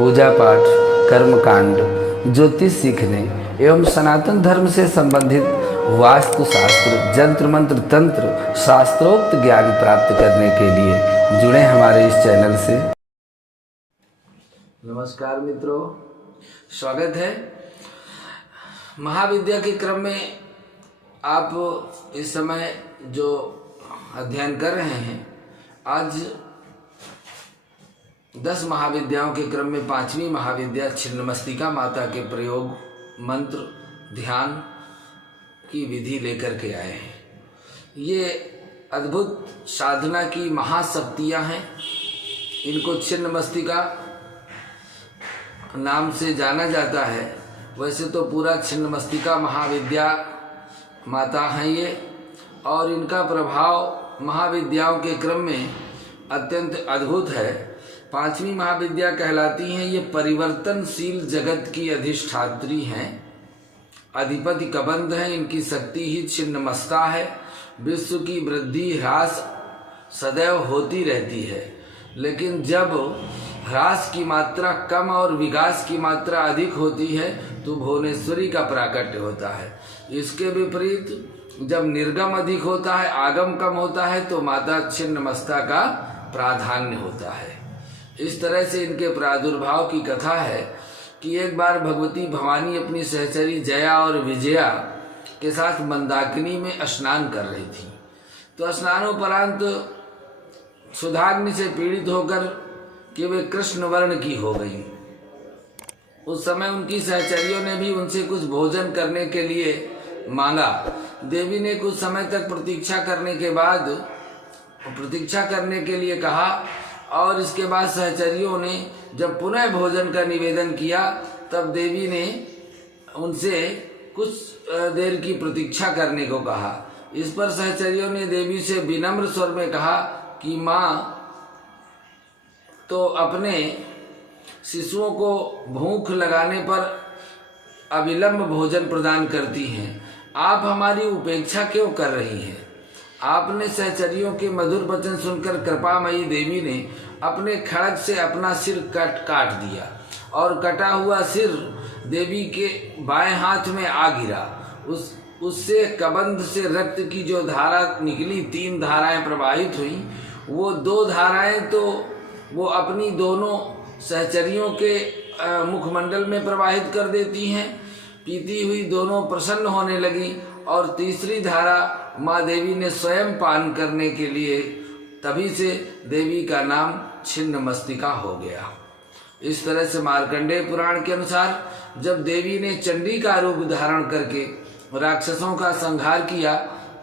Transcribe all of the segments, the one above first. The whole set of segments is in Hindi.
पूजा पाठ, कर्मकांड, ज्योतिष सीखने एवं सनातन धर्म से संबंधित वास्तु शास्त्र, जंत्र मंत्र, तंत्र, शास्त्रोक्त ज्ञान प्राप्त करने के लिए जुड़े हमारे इस चैनल से। नमस्कार मित्रों, स्वागत है। महाविद्या के क्रम में आप इस समय जो अध्ययन कर रहे हैं, आज 10 महाविद्याओं के क्रम में 5वीं महाविद्या छिन्नमस्तिका माता के प्रयोग, मंत्र, ध्यान की विधि लेकर के आए हैं। ये अद्भुत साधना की महाशक्तियाँ हैं। इनको छिन्नमस्तिका नाम से जाना जाता है। वैसे तो पूरा छिन्नमस्तिका महाविद्या माता हैं ये, और इनका प्रभाव महाविद्याओं के क्रम में अत्यंत अद्भुत है। 5वीं महाविद्या कहलाती हैं। ये परिवर्तनशील जगत की अधिष्ठात्री हैं, अधिपति कबंध हैं। इनकी शक्ति ही छिन्नमस्ता है। विश्व की वृद्धि ह्रास सदैव होती रहती है, लेकिन जब ह्रास की मात्रा कम और विकास की मात्रा अधिक होती है तो भुवनेश्वरी का प्राकट्य होता है। इसके विपरीत जब निर्गम अधिक होता है, आगम कम होता है, तो माता छिन्नमस्ता का प्राधान्य होता है। इस तरह से इनके प्रादुर्भाव की कथा है कि एक बार भगवती भवानी अपनी सहचरी जया और विजया के साथ मंदाकिनी में स्नान कर रही थी। तो स्नानोपरांत सुधाग्नि से पीड़ित होकर कि वे कृष्ण वर्ण की हो गई। उस समय उनकी सहचरियों ने भी उनसे कुछ भोजन करने के लिए मांगा। देवी ने कुछ समय तक प्रतीक्षा करने के लिए कहा, और इसके बाद सहचरियों ने जब पुनः भोजन का निवेदन किया, तब देवी ने उनसे कुछ देर की प्रतीक्षा करने को कहा। इस पर सहचरियों ने देवी से विनम्र स्वर में कहा कि माँ तो अपने शिशुओं को भूख लगाने पर अविलंब भोजन प्रदान करती हैं, आप हमारी उपेक्षा क्यों कर रही हैं? आपने सहचरियों के मधुर वचन सुनकर कृपामयी देवी ने अपने खड्ग से अपना सिर काट दिया, और कटा हुआ सिर देवी के बाएं हाथ में आ गिरा। उससे कबंध से रक्त की जो धारा निकली, 3 धाराएं प्रवाहित हुई। वो 2 धाराएं तो वो अपनी दोनों सहचरियों के मुखमंडल में प्रवाहित कर देती हैं। पीती हुई दोनों प्रसन्न होने लगी, और तीसरी धारा माँ देवी ने स्वयं पान करने के लिए, तभी से देवी का नाम छिन्नमस्तिका हो गया। इस तरह से मार्कंडेय पुराण के अनुसार जब देवी ने चंडी का रूप धारण करके राक्षसों का संहार किया,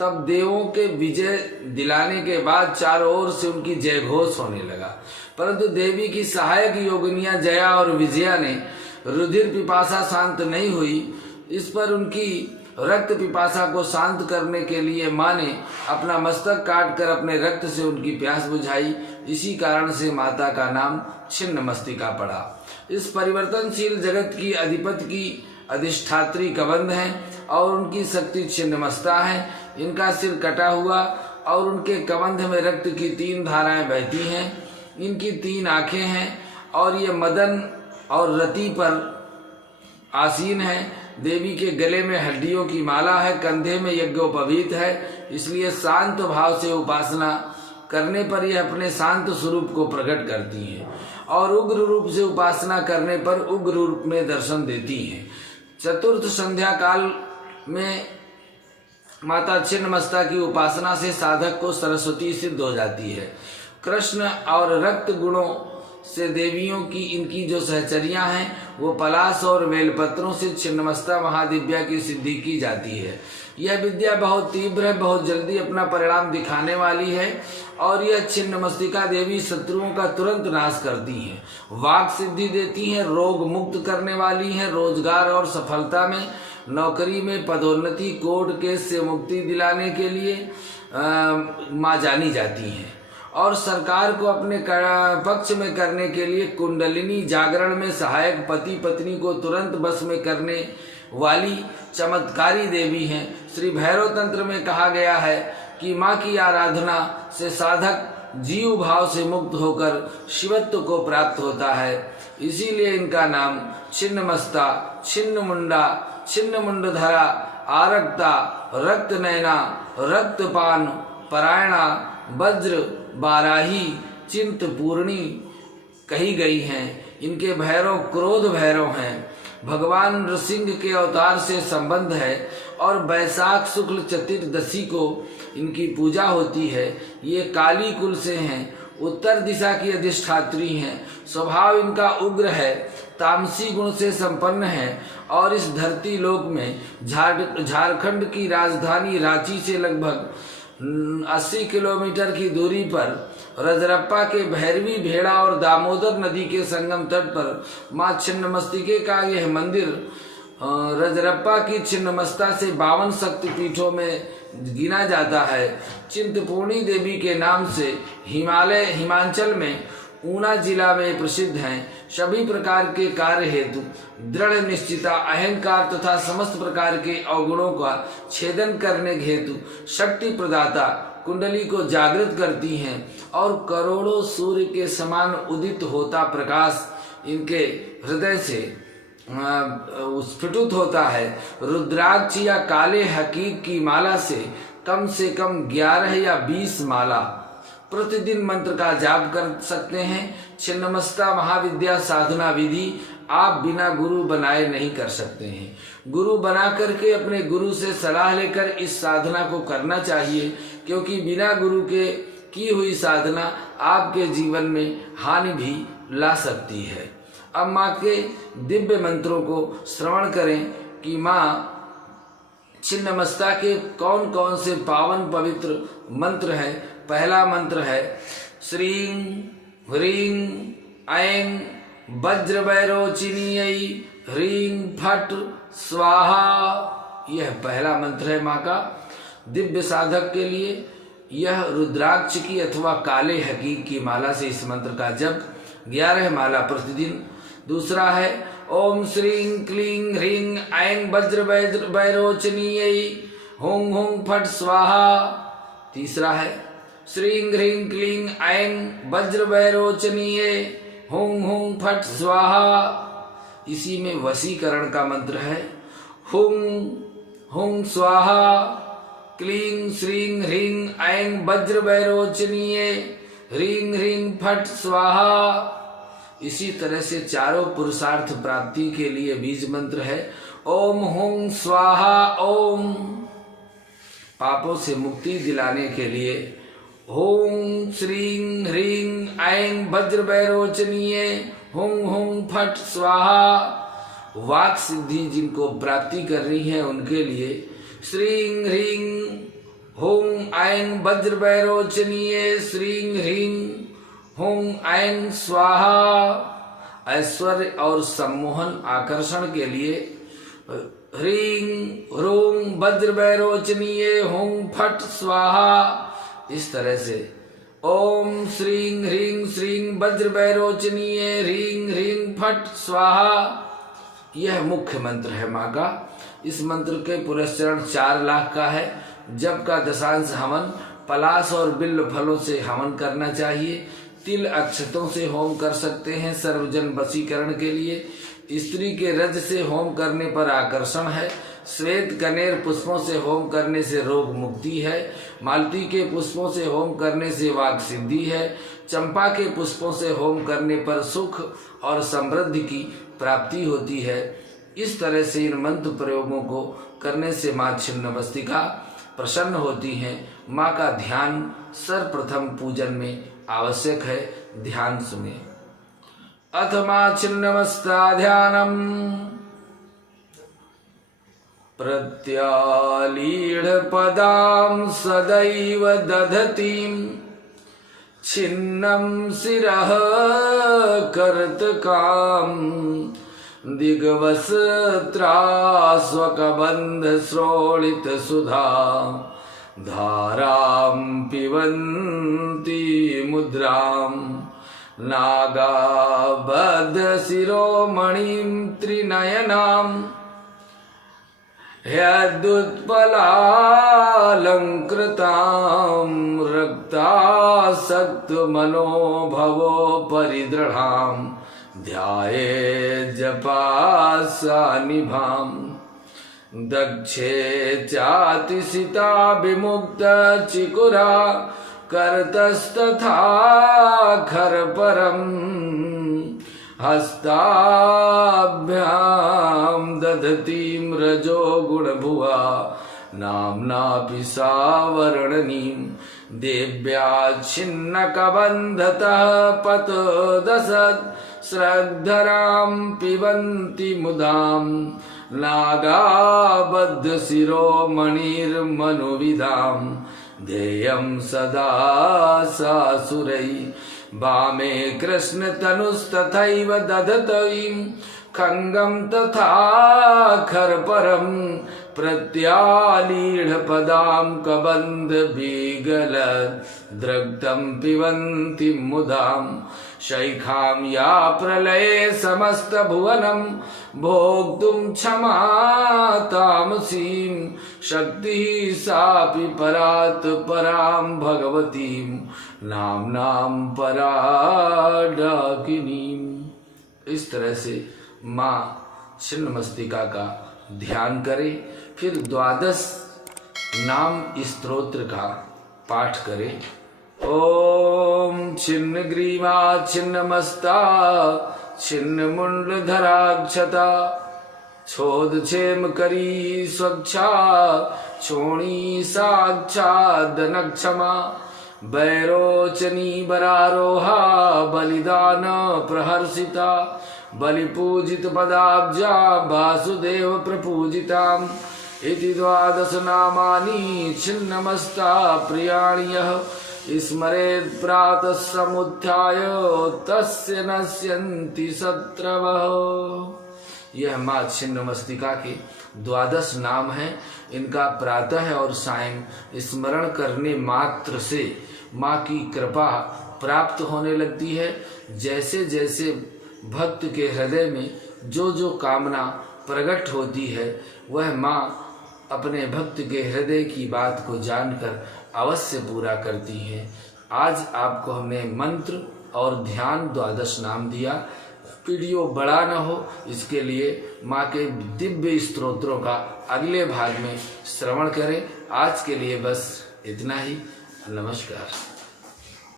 तब देवों के विजय दिलाने के बाद चारों ओर से उनकी जय घोष होने लगा। परंतु देवी की सहायक योगिनियां जया और विजया ने रुधिर पिपासा शांत नहीं हुई। इस पर उनकी रक्त पिपासा को शांत करने के लिए माँ ने अपना मस्तक काट कर अपने रक्त से उनकी प्यास बुझाई। इसी कारण से माता का नाम छिन्नमस्तिका पड़ा। इस परिवर्तनशील जगत की अधिपति की अधिष्ठात्री कबंध हैं, और उनकी शक्ति छिन्नमस्ता है। इनका सिर कटा हुआ, और उनके कबंध में रक्त की 3 धाराएं बहती हैं। इनकी 3 आंखें हैं, और ये मदन और रति पर आसीन है। देवी के गले में हड्डियों की माला है, कंधे में यज्ञोपवीत है। इसलिए शांत भाव से उपासना करने पर यह अपने शांत स्वरूप को प्रकट करती हैं, और उग्र रूप से उपासना करने पर उग्र रूप में दर्शन देती हैं। चतुर्थ संध्या काल में माता छिन्नमस्ता की उपासना से साधक को सरस्वती सिद्ध हो जाती है। कृष्ण और रक्त गुणों से देवियों की इनकी जो सहचरियां हैं, वो पलाश और बेलपत्रों से छिन्नमस्ता महादिव्या की सिद्धि की जाती है। यह विद्या बहुत तीव्र है, बहुत जल्दी अपना परिणाम दिखाने वाली है, और यह छिन्नमस्तिका देवी शत्रुओं का तुरंत नाश करती हैं, वाक सिद्धि देती हैं, रोग मुक्त करने वाली हैं, रोजगार और सफलता में, नौकरी में पदोन्नति, कोर्ट केस से मुक्ति दिलाने के लिए माँ जानी जाती हैं, और सरकार को अपने पक्ष में करने के लिए कुंडलिनी जागरण में सहायक, पति पत्नी को तुरंत बस में करने वाली चमत्कारी देवी हैं। श्री भैरव तंत्र में कहा गया है कि माँ की आराधना से साधक जीव भाव से मुक्त होकर शिवत्व को प्राप्त होता है। इसीलिए इनका नाम छिन्नमस्ता, छिन्नमुंडा, छिन्नमुंडधरा, आरक्ता, रक्त नयना, रक्तपान परायणा, वज्र बाराही, चिंतपूर्णी कही गई हैं। इनके भैरव क्रोध भैरव हैं। भगवान नृसिंह के अवतार से संबंध है और वैशाख शुक्ल चतुर्दशी को इनकी पूजा होती है। ये काली कुल से हैं, उत्तर दिशा की अधिष्ठात्री हैं। स्वभाव इनका उग्र है, तामसी गुण से संपन्न है और इस धरती लोक में झारखंड की राजधानी रांची से लगभग 80 किलोमीटर की दूरी पर रजरप्पा के भैरवी भेड़ा और दामोदर नदी के संगम तट पर माँ छिन्नमस्तिके का यह मंदिर रजरप्पा की छिन्नमस्ता से 52 शक्तिपीठों में गिना जाता है। चिंतपूर्णी देवी के नाम से हिमाचल में ऊना जिला में प्रसिद्ध हैं। सभी प्रकार के कार्य हेतु दृढ़ निश्चिता, अहंकार तथा समस्त प्रकार के अवगुणों का छेदन करने हेतु शक्ति प्रदाता कुंडली को जागृत करती हैं और करोड़ों सूर्य के समान उदित होता प्रकाश इनके हृदय से स्फुटित होता है। रुद्राक्ष या काले हकीक की माला से कम 11 या 20 माला प्रतिदिन मंत्र का जाप कर सकते हैं। छिन्नमस्ता महाविद्या साधना विधि आप बिना गुरु बनाए नहीं कर सकते हैं। गुरु बना करके अपने गुरु से सलाह लेकर इस साधना को करना चाहिए, क्योंकि बिना गुरु के की हुई साधना आपके जीवन में हानि भी ला सकती है। अब माँ के दिव्य मंत्रों को श्रवण करें कि माँ छिन्नमस्ता के कौन कौन से पावन पवित्र मंत्र हैं। पहला मंत्र है श्रीं ह्रीं ऐं वज्रवैरोचिनीयै ह्रीं फट स्वाहा। यह पहला मंत्र है माँ का दिव्य साधक के लिए। यह रुद्राक्ष की अथवा काले हकीक की माला से इस मंत्र का जप 11 माला प्रतिदिन। दूसरा है ओम श्रीं क्लीं ह्रीं ऐं वज्रवैरोचनीयै हुं हुं फट स्वाहा। तीसरा है श्रीं ह्रीं क्लीं ऐं वज्रवैरोचनीयै हुं हुं फट स्वाहा। इसी में वशीकरण का मंत्र है हुं हुं स्वाहा क्लीं श्रीं ह्रीं ऐं वज्रवैरोचनीयै ह्रीं ह्रीं फट स्वाहा। इसी तरह से चारों पुरुषार्थ प्राप्ति के लिए बीज मंत्र है ओम हुं स्वाहा ओम। पापों से मुक्ति दिलाने के लिए हुं श्रीं ह्रीं ऐं वज्रवैरोचनीयै हुं हुं फट स्वाहा। वाक सिद्धि जिनको प्राप्ति करनी है उनके लिए श्रीं ह्रीं हुं ऐं वज्रवैरोचनीयै श्रीं ह्रीं हुं ऐं स्वाहा। ऐश्वर्य और सम्मोहन आकर्षण के लिए ह्रीं ह्रूं वज्रवैरोचनीयै हुं फट स्वाहा। इस तरह से ओम श्रीं ह्रीं श्रीं वज्रवैरोचनीयै ह्रीं ह्रीं फट स्वाहा। यह मुख्य मंत्र है माँ का। इस मंत्र के पुरस्चरण 4 लाख का है। जब का दशांश हवन पलाश और बिल्व फलों से हवन करना चाहिए। तिल अक्षतों से होम कर सकते हैं सर्वजन वशीकरण के लिए। स्त्री के रज से होम करने पर आकर्षण है। श्वेत कनेर पुष्पों से होम करने से रोग मुक्ति है। मालती के पुष्पों से होम करने से वाक सिद्धि है। चंपा के पुष्पों से होम करने पर सुख और समृद्धि की प्राप्ति होती है। इस तरह से इन मंत्र प्रयोगों को करने से माँ छिन्नमस्तिका प्रसन्न होती हैं। माँ का ध्यान सर्वप्रथम पूजन में आवश्यक है। ध्यान सुने। अथ माँ छिन्नमस्ता ध्यानम प्रत्यालीढ़ पदां सदैव दधतीं छिन्नं शिरः कर्तकां दिग्वस्त्रास्वकबन्ध श्रोणित सुधा धारां पिबन्ति मुद्रां नागाबद्ध शिरोमणिं त्रिनयनां ह्यदुत्पलालङ्कृतां रक्तासक्तमनोभवोपरिदृढां ध्यायेत् जपासानिभाम् दक्षे चातिसिता विमुक्तचिकुरा करतस्तथा खरपरम् हस्ताभ्यां दधतीं रजो गुणभुवा नाम्नापि सावर्णनीं देव्या छिन्नकबन्धतः पतोदसत् श्रद्धरां पिबन्ति मुदां नागाबद्धशिरोमणिर्मनुविदां ध्येयं सदा सासुरै वामे कृष्णतनुस्तथैव दधतीं खङ्गं तथा खरपरं प्रत्यालीढपदां कबन्धविगलद्रक्तं पिबन्ति मुदां शैखां या प्रलये समस्तभुवनं भोक्तुं क्षमा तामसीं शक्तिः सापि परात् परां भगवतीं नाम्नां पराडाकिनीम्। इस तरह से माँ छिन्नमस्तिका का ध्यान करें, फिर 12 नाम स्तोत्र का पाठ करें। ओम छिन्नग्रीवा छिन्नमस्ता छिन्नमुण्डधराक्षता छोदक्षेमकरी स्वच्छा छोणी साक्षादनक्षमा वैरोचनी बरारोहा बलिदान प्रहर्षिता बलिपूजित पदाब्जा वासुदेव प्रपूजिताम् इति 12 नामानि छिन्नमस्ता प्रियाणि यः स्मरेत् प्रातः समुत्थाय तस्य नश्यन्ति शत्रवः। यह माँ छिन्नमस्तिका के 12 नाम हैं। इनका प्रातः और सायं स्मरण करने मात्र से माँ की कृपा प्राप्त होने लगती है। जैसे जैसे भक्त के हृदय में जो जो कामना प्रकट होती है वह माँ अपने भक्त के हृदय की बात को जानकर अवश्य पूरा करती है। आज आपको हमने मंत्र और ध्यान 12 नाम दिया। वीडियो बड़ा न हो इसके लिए माँ के दिव्य स्तोत्रों का अगले भाग में श्रवण करें। आज के लिए बस इतना ही। नमस्कार।